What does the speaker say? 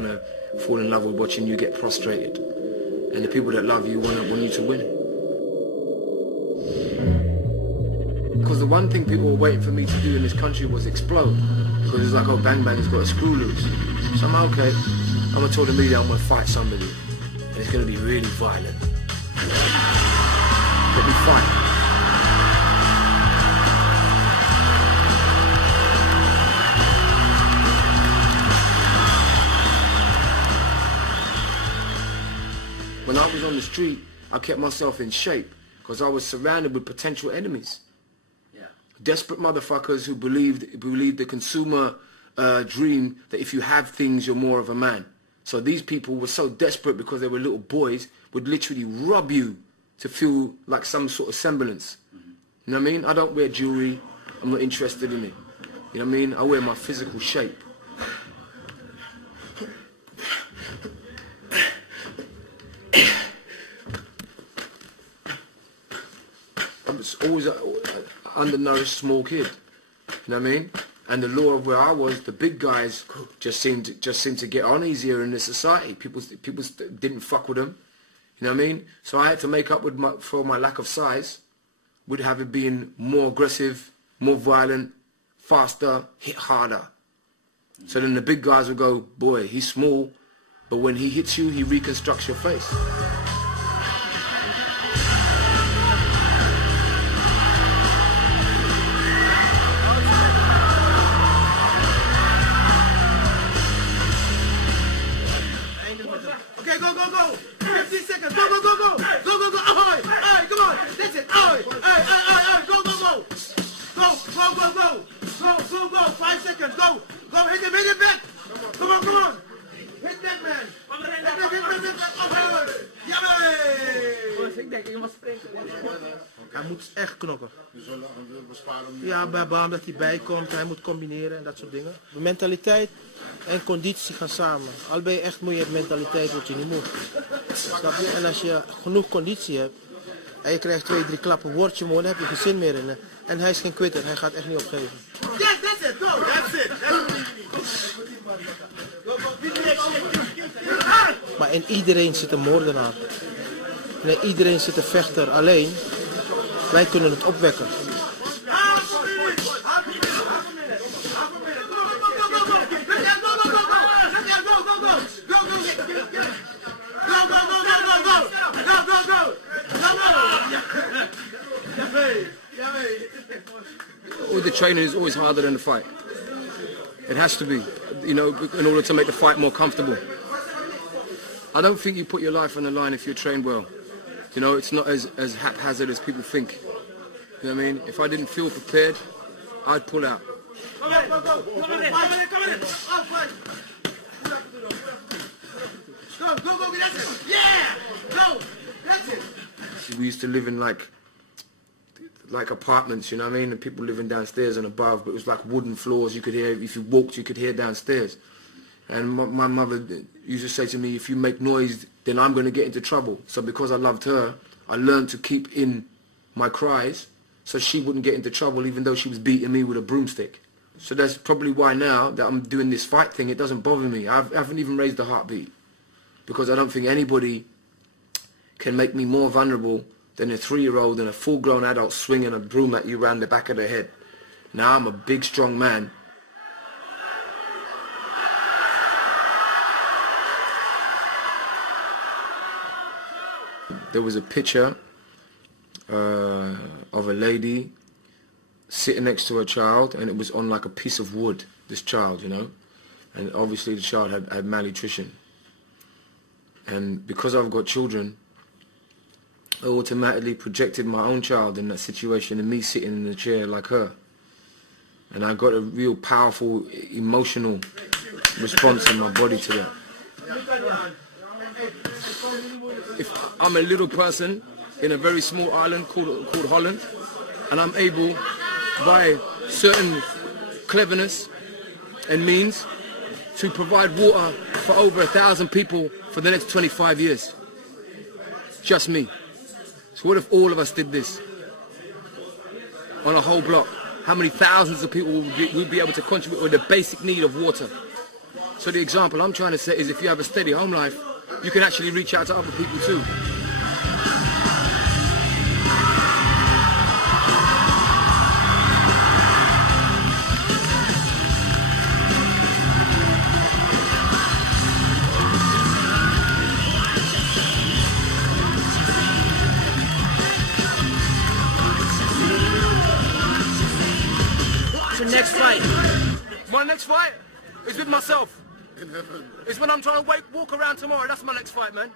gonna fall in love with watching you get prostrated, and the people that love you want you to win. Because the one thing people were waiting for me to do in this country was explode. Because it's like, oh, Bang Bang's got a screw loose. So I'm like, okay, I'm gonna tell the media I'm gonna fight somebody, and it's gonna be really violent. Let me fight. When I was on the street, I kept myself in shape because I was surrounded with potential enemies. Yeah. Desperate motherfuckers who believed the consumer dream that if you have things, you're more of a man. So these people were so desperate because they were little boys, would literally rob you to feel like some sort of semblance. Mm-hmm. You know what I mean? I don't wear jewelry. I'm not interested in it. You know what I mean? I wear my physical shape. I was always an undernourished small kid. You know what I mean? And the law of where I was, the big guys just seemed to get on easier in the society. People didn't fuck with them. You know what I mean? So I had to make up for my lack of size, with having been more aggressive, more violent, faster, hit harder. So then the big guys would go, boy, he's small, but when he hits you, he reconstructs your face. Okay, go, go, go. 15 seconds. Go, go, go, go. Go, go, go. Ahoy. Ahoy, come on. That's it. Ahoy. Ahoy, ahoy, ahoy. Go, go, go. Go, go, go, go. Go, go, go. 5 seconds. Go. Go, hit him back. Come on, come on. Hit that man. Hit that. Ahoy. Jawel. Ik denk, je mag spreken. Hij moet echt knokken. Ja, bij Bam dat hij bijkomt, hij moet combineren en dat soort dingen. De mentaliteit en conditie gaan samen. Al ben je echt moe, je hebt mentaliteit, word je niet moe. Snap je? En als je genoeg conditie hebt en je krijgt 2, 3 klappen, word je moe, dan heb je geen zin meer in. En hij is geen quitter, hij gaat echt niet opgeven. Yes, that's it, go! That's it! Maar in iedereen zit een moordenaar. En in iedereen zit een vechter. Alleen, wij kunnen het opwekken. The training is always harder than the fight. It has to be, you know, in order to make the fight more comfortable. I don't think you put your life on the line if you're trained well. You know, it's not as haphazard as people think. You know what I mean? If I didn't feel prepared, I'd pull out. Come in, go, go. Come in, come in. Oh, fine. Go, go, go, that's it. Yeah! Go! That's it. We used to live in like apartments, you know what I mean? And people living downstairs and above, but it was like wooden floors. You could hear, if you walked, you could hear downstairs. And my mother used to say to me, if you make noise, then I'm going to get into trouble. So because I loved her, I learned to keep in my cries so she wouldn't get into trouble even though she was beating me with a broomstick. So that's probably why now that I'm doing this fight thing, it doesn't bother me. I haven't even raised a heartbeat because I don't think anybody can make me more vulnerable than a 3-year-old and a full-grown adult swinging a broom at you around the back of the head. Now I'm a big, strong man. There was a picture of a lady sitting next to her child, and it was on like a piece of wood, this child, you know. And obviously the child had malnutrition. And because I've got children, I automatically projected my own child in that situation and me sitting in the chair like her. And I got a real powerful emotional response in my body to that. If I'm a little person in a very small island called Holland, and I'm able, by certain cleverness and means, to provide water for over 1,000 people for the next 25 years. Just me. So what if all of us did this on a whole block? How many thousands of people would be able to contribute with the basic need of water? So the example I'm trying to set is if you have a steady home life, you can actually reach out to other people too. What's your next fight? My next fight is with myself. In heaven. It's when I'm trying to walk around tomorrow. That's my next fight, man.